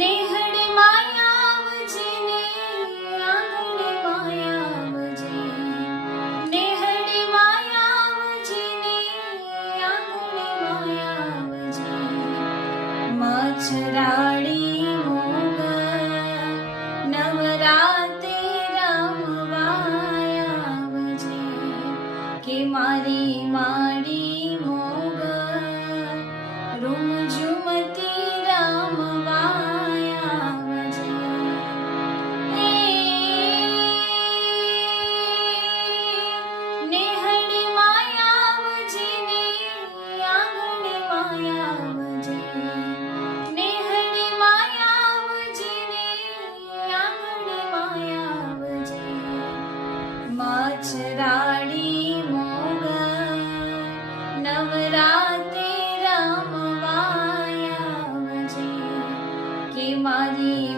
નેહડે માયાવજે ને આંગણે માયાવજે, નેહડે માયાવજે ને આંગણે માયાવજે, મચ્છરાડી મોગલ નવરાતે રમવાયાવજે, કે મારી માડી મોગલ રૂમઝુમતી રમવાયાવજે. નેહડે માયાવજે ને આંગણે માયાવજે, નેહડે માયાવજે ને આંગણે માયાવજે, મચ્છરાડી મોગલ નવરાતે રમવાયાવજે, કે મારી